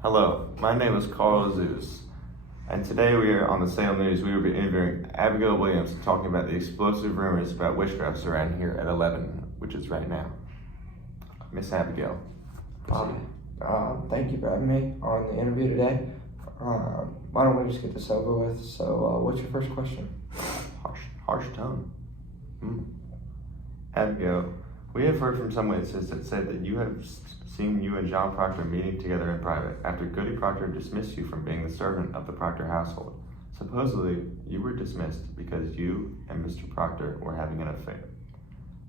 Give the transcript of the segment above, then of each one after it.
Hello, my name is Carl Zeus, and today we are on the Salem News. We will be interviewing Abigail Williams, talking about the explosive rumors about witchcraft around here at 11, which is right now. Miss Abigail, proceed. Thank you for having me on the interview today. Why don't we just get this over with? So, what's your first question? Harsh tone. Abigail, we have heard from some witnesses that said that you have seen you and John Proctor meeting together in private after Goody Proctor dismissed you from being the servant of the Proctor household. Supposedly, you were dismissed because you and Mr. Proctor were having an affair.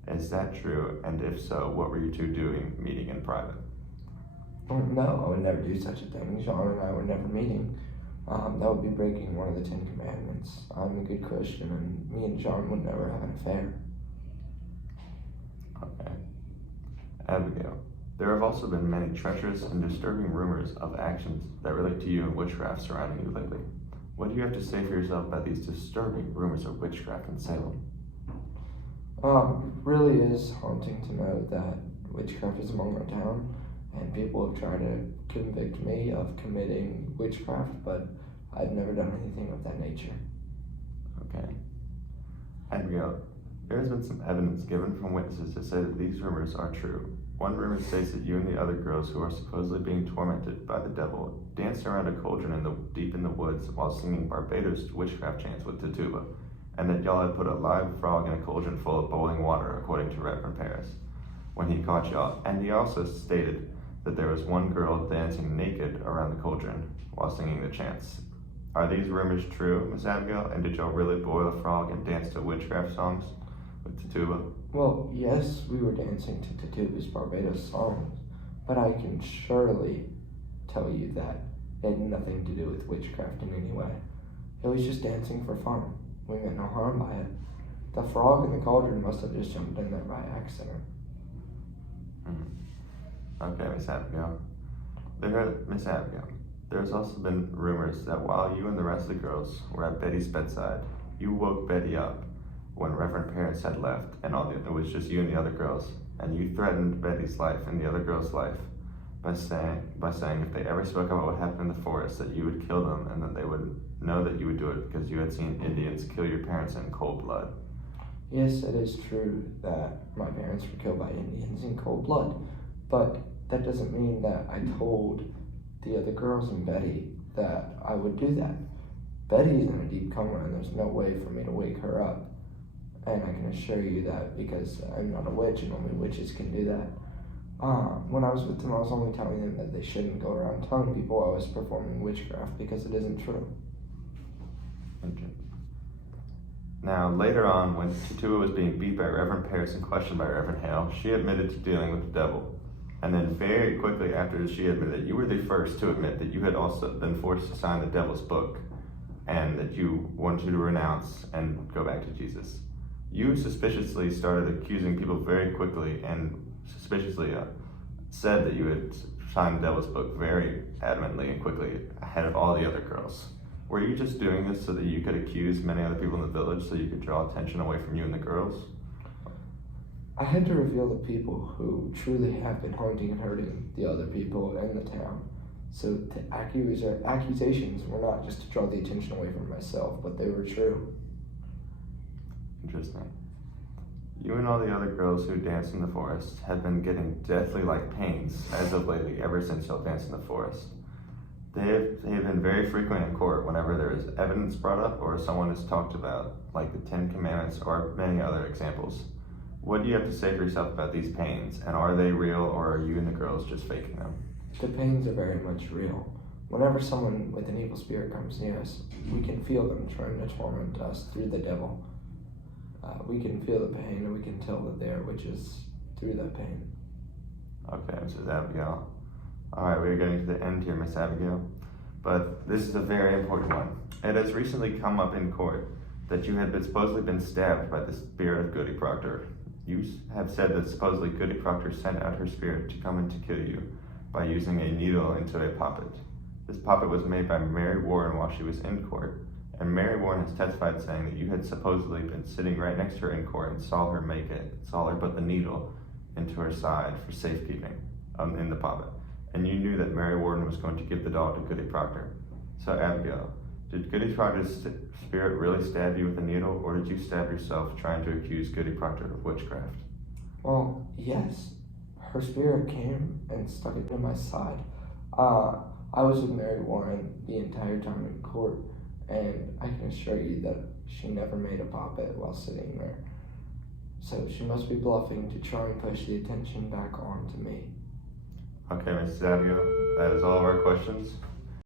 Is that true? And if so, what were you two doing meeting in private? No, I would never do such a thing. John and I were never meeting. That would be breaking one of the 10 Commandments. I'm a good Christian, and me and John would never have an affair. Okay. Abigail, there have also been many treacherous and disturbing rumors of actions that relate to you and witchcraft surrounding you lately. What do you have to say for yourself about these disturbing rumors of witchcraft in Salem? Really is haunting to know that witchcraft is among our town, and people have tried to convict me of committing witchcraft, but I've never done anything of that nature. Okay. Abigail, there has been some evidence given from witnesses to say that these rumors are true. One rumor states that you and the other girls who are supposedly being tormented by the devil danced around a cauldron deep in the woods while singing Barbados witchcraft chants with the tuba, and that y'all had put a live frog in a cauldron full of boiling water, according to Reverend Paris, when he caught y'all. And he also stated that there was one girl dancing naked around the cauldron while singing the chants. Are these rumors true, Miss Abigail? And did y'all really boil a frog and dance to witchcraft songs with the tuba? Well, yes, we were dancing to Tatuba's Barbados songs, but I can surely tell you that it had nothing to do with witchcraft in any way. It was just dancing for fun. We meant no harm by it. The frog in the cauldron must have just jumped in there by accident. Okay, Miss Abigail. Miss Abigail, there's also been rumors that while you and the rest of the girls were at Betty's bedside, you woke Betty up when Reverend Paris had left, and it was just you and the other girls, and you threatened Betty's life and the other girls' life by saying if they ever spoke about what happened in the forest, that you would kill them, and that they would know that you would do it because you had seen Indians kill your parents in cold blood. Yes, it is true that my parents were killed by Indians in cold blood, but that doesn't mean that I told the other girls and Betty that I would do that. Betty's in a deep coma, and there's no way for me to wake her up. And I can assure you that because I'm not a witch, and only witches can do that. When I was with them, I was only telling them that they shouldn't go around telling people I was performing witchcraft because it isn't true. Now, later on, when Tatua was being beat by Reverend Paris and questioned by Reverend Hale, she admitted to dealing with the devil. And then very quickly after she admitted, you were the first to admit that you had also been forced to sign the devil's book and that you wanted to renounce and go back to Jesus. You suspiciously started accusing people very quickly and suspiciously said that you had signed the devil's book very adamantly and quickly ahead of all the other girls. Were you just doing this so that you could accuse many other people in the village so you could draw attention away from you and the girls? I had to reveal the people who truly have been haunting and hurting the other people in the town. So the accusations were not just to draw the attention away from myself, but they were true. Interesting. You and all the other girls who danced in the forest have been getting deathly like pains as of lately, ever since y'all danced in the forest. They have been very frequent in court whenever there is evidence brought up or someone is talked about, like the 10 Commandments or many other examples. What do you have to say for yourself about these pains, and are they real, or are you and the girls just faking them? The pains are very much real. Whenever someone with an evil spirit comes near us, we can feel them trying to torment us through the devil. We can feel the pain, and we can tell that they are witches through that pain. Okay, Mrs. Abigail. All right, we're getting to the end here, Miss Abigail. But this is a very important one. It has recently come up in court that you had supposedly been stabbed by the spirit of Goody Proctor. You have said that supposedly Goody Proctor sent out her spirit to come and to kill you by using a needle into a poppet. This poppet was made by Mary Warren while she was in court, and Mary Warren has testified saying that you had supposedly been sitting right next to her in court and saw her put the needle into her side for safekeeping in the poppet. and you knew that Mary Warden was going to give the doll to Goody Proctor. So Abigail, did Goody Proctor's spirit really stab you with a needle, or did you stab yourself trying to accuse Goody Proctor of witchcraft? Well, yes. Her spirit came and stuck it in my side. I was with Mary Warren the entire time in court, and I can assure you that she never made a puppet while sitting there. So she must be bluffing to try and push the attention back onto me. Okay, Mrs. Abigail, that is all of our questions.